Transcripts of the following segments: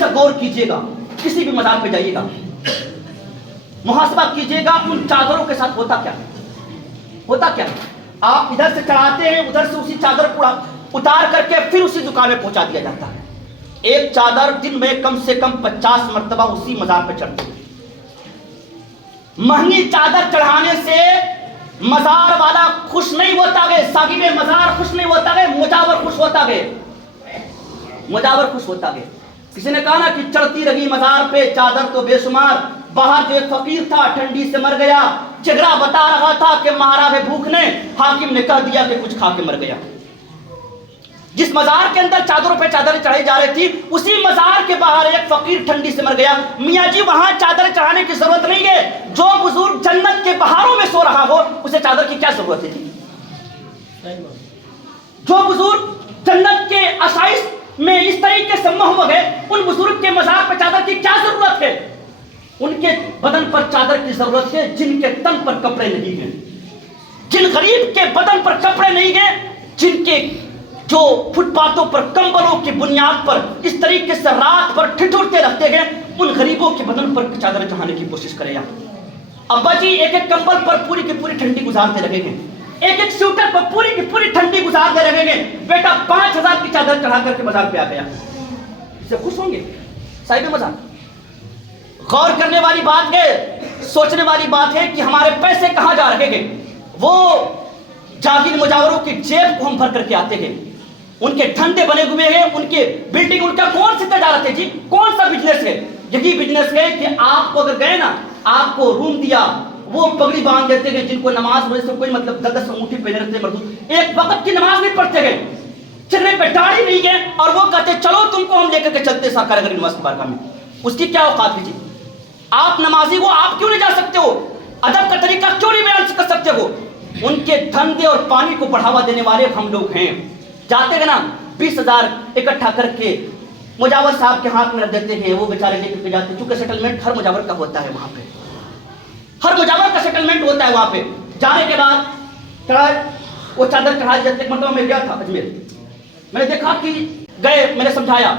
سے غور کیجئے گا، کسی بھی مزار پہ جائیے گا، محاسبہ کیجئے گا ان چادروں کے ساتھ ہوتا کیا آپ ادھر سے چڑھاتے ہیں، ادھر سے اسی چادر کو اتار کر کے پھر اسی دکان میں پہنچا دیا جاتا ہے. ایک چادر دن میں کم سے کم 50 مرتبہ اسی مزار پہ چڑھتی ہے. مہنگی چادر چڑھانے سے مزار والا خوش نہیں ہوتا گے، صاحب مزار خوش نہیں ہوتا گے، مجاور خوش ہوتا گے. کسی نے کہا نا کہ چڑھتی رہی مزار پہ چادر تو بے شمار، باہر جو ایک فقیر تھا ٹھنڈی سے مر گیا، چہرہ بتا رہا تھا کہ مارا ہے بھوک نے، حاکم نے کہہ دیا کہ کچھ کھا کے مر گیا. جس مزار کے اندر چادروں پہ چادریں چڑھائی جا رہی تھی، اسی مزار کے باہر ایک فقیر ٹھنڈی سے مر گیا. میاں جی وہاں چادر چڑھانے کی ضرورت نہیں ہے، جو بزرگ جنت کے بہاروں میں سو رہا ہو اسے چادر کی کیا ضرورت ہے؟ جو بزرگ جنت کے آسائش میں اس طریقے سے محو گئے، ان بزرگ کے مزار پہ چادر کی کیا ضرورت ہے؟ ان کے بدن پر چادر کی ضرورت ہے جن کے تن پر کپڑے نہیں ہیں، جن غریب کے بدن پر کپڑے نہیں ہیں، جن کے جو فٹ پاتھوں پر کمبلوں کی بنیاد پر اس طریقے سے رات بھر ٹھٹھرتے رہتے ہیں، ان غریبوں کے بدن پر چادر چڑھانے کی کوشش کریں. ابا جی ایک ایک کمبل پر پوری کی پوری ٹھنڈی گزارتے رہیں گے، ایک ایک سوٹر پر پوری کی پوری ٹھنڈی گزارتے رہیں گے. بیٹا 5000 کی چادر چڑھا کر کے مزار پہ آ گیا، اس سے خوش ہوں گے صاحب مزار؟ غور کرنے والی بات ہے، سوچنے والی بات ہے کہ ہمارے پیسے کہاں جا رہے ہیں. وہ جاہل مجاوروں کی جیب کو ہم بھر کر کے آتے ہیں، ان کے دھندے بنے ہوئے ہیں، ان کے بلڈنگ، ان کا کون سی تجارت ہے جی؟ کون سا بزنس ہے؟ یہی بزنس ہے کہ آپ کو اگر گئے نا، آپ کو روم دیا، وہ پگڑی باندھ دیتے ہیں جن کو نماز پڑھنے سے کوئی مطلب 10 انگوٹھی پہنے رہتے ہیں مردود، ایک وقت کی نماز نہیں پڑھتے ہیں، چہرے پہ داڑھی نہیں ہے، اور وہ کہتے ہیں چلو تم کو ہم لے کر کے چلتے سرکار غریب نواز کی بارگاہ میں. اس کی کیا اوقات ہے جی؟ آپ نمازی ہو، آپ کیوں نہیں جا سکتے ہو؟ ادب کا طریقہ کیوں نہیں بیان کر سکتے ہو؟ ان کے دھندے اور پانی کو بڑھاوا دینے والے ہم لوگ ہیں. جاتے ہیں نا 20,000 اکٹھا کر کے مجاور صاحب کے ہاتھ میں رکھ دیتے ہیں، وہ بیچارے لے کر کے جاتے ہیں. چونکہ سیٹلمنٹ ہر مجاور کا ہوتا ہے، وہاں پہ ہر مجاور کا سیٹلمنٹ ہوتا ہے. وہاں پہ جانے کے بعد چڑھائے وہ چادر چڑھائی جاتی. ایک مرتبہ میں گیا تھا اجمیر، میں نے دیکھا کہ گئے، میں نے سمجھایا،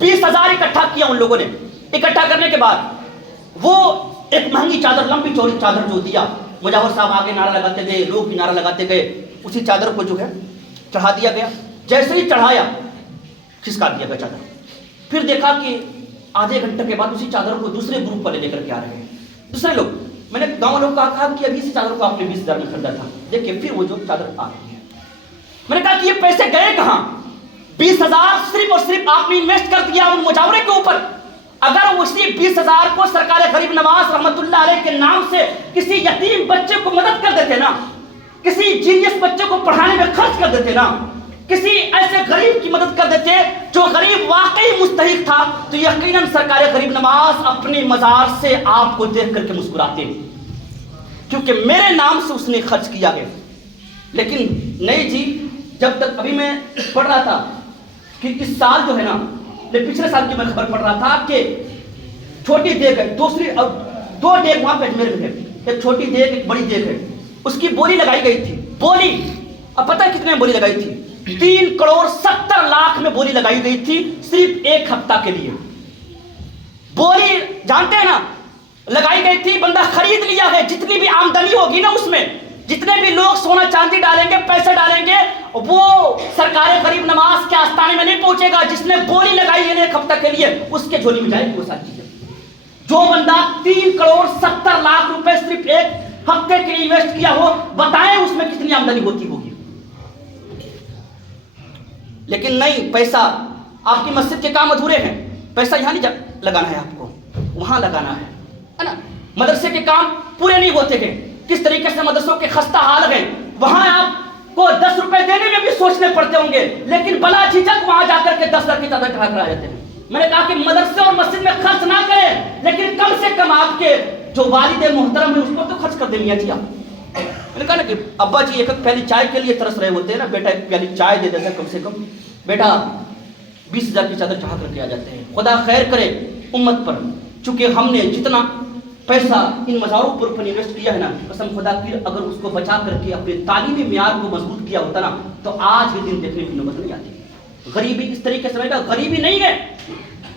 20,000 اکٹھا کیا ان لوگوں نے. اکٹھا کرنے کے بعد وہ ایک مہنگی چادر، لمبی چوڑی چادر جو دیا، مجاور صاحب آگے نعرہ لگاتے گئے، لوگ بھی نعرہ لگاتے گئے. اسی چادر کو جو ہے چڑھا دیا گیا. جیسے ہی چڑھایا کھسکا دیا گیا چادر. پھر دیکھا کہ آدھے گھنٹے کے بعد اسی چادر کو دوسرے گروپ والے لے کر کے آ رہے ہیں، دوسرے لوگ. میں نے گاؤں والوں کو کہا کہ ابھی اسی چادر کو آپ نے 20,000 میں خریدا تھا، دیکھیے پھر وہ جو چادر آ رہی ہے. میں نے کہا کہ یہ پیسے گئے کہاں؟ 20,000 صرف اور صرف آپ نے انویسٹ کر دیا ان مجاورے کے اوپر. اگر اسی 20,000 کو سرکار غریب نواز رحمت اللہ علیہ کے نام سے کسی یتیم بچے کو مدد کر دیتے نا، کسی جینیس بچے کو پڑھانے میں خرچ کر دیتے نا، کسی ایسے غریب کی مدد کر دیتے جو غریب واقعی مستحق تھا، تو یقیناً سرکار غریب نواز اپنی مزار سے آپ کو دیکھ کر کے مسکراتے، کیونکہ میرے نام سے اس نے خرچ کیا ہے. لیکن نہیں جی، جب تک ابھی میں پڑھ رہا تھا کہ اس سال جو ہے نا، پچھلے سال کی میں خبر پڑھ رہا تھا کہ چھوٹی دیگ ہے، دوسری اور 2 دیگ وہاں پہ اجمیر میں ہے، ایک چھوٹی دیگ ایک بڑی دیگ ہے، اس کی بولی لگائی گئی تھی. بولی اب پتہ کتنے میں بولی لگائی تھی؟ 3,70,00,000 میں بولی لگائی گئی تھی، صرف ایک ہفتہ کے لیے. بولی جانتے ہیں نا لگائی گئی تھی، بندہ خرید لیا ہے. جتنی بھی آمدنی ہوگی نا، اس میں جتنے بھی لوگ سونا چاندی ڈالیں گے، پیسے ڈالیں گے، وہ سرکار غریب نواز کے آستانے میں نہیں پہنچے گا. جس نے بولی لگائی ہے ایک ہفتہ کے لیے، اس کے جھولی میں جائے گی وہ ساری چیزیں. جو بندہ 3,70,00,000 روپے صرف ایک ہفتے کے لیے انویسٹ کیا ہو، بتائیں اس میں کتنی آمدنی ہوتی ہوگی. لیکن نہیں، پیسہ آپ کی مسجد کے کام ادھورے ہیں، پیسہ یہاں نہیں لگانا ہے، آپ کو وہاں لگانا ہے نا. مدرسے کے کام پورے نہیں ہوتے ہیں، کس طریقے سے مدرسوں کے خستہ حال ہیں، وہاں آپ کو 10 روپے دینے میں بھی سوچنے پڑتے ہوں گے، لیکن بلا جھجک وہاں جا کر کے 10,000 کی چادر چڑھا کر آ جاتے ہیں. میں نے کہا کہ مدرسے اور مسجد میں خرچ نہ کریں، لیکن کم سے کم آپ کے جو والد محترم ہیں اس کو تو خرچ کر دیں میاں جی. میں نے کہا نا کہ ابا جی ایک پیالی چائے کے لیے ترس رہے ہوتے ہیں نا، بیٹا ایک پیالی چائے دے دیتا ہے کم سے کم. بیٹا 20,000 کی چادر چڑھا کر کے آ جاتے ہیں. خدا خیر کرے امت پر، چونکہ ہم نے جتنا پیسہ ان مزاروں پر انویسٹ کیا ہے نا، قسم خدا کی اگر اس کو بچا کر کے اپنے تعلیمی معیار کو مضبوط کیا ہوتا نا، تو آج یہ دن دیکھنے کی نوبت نہیں آتی. غریبی اس طریقے سے غریبی نہیں ہے،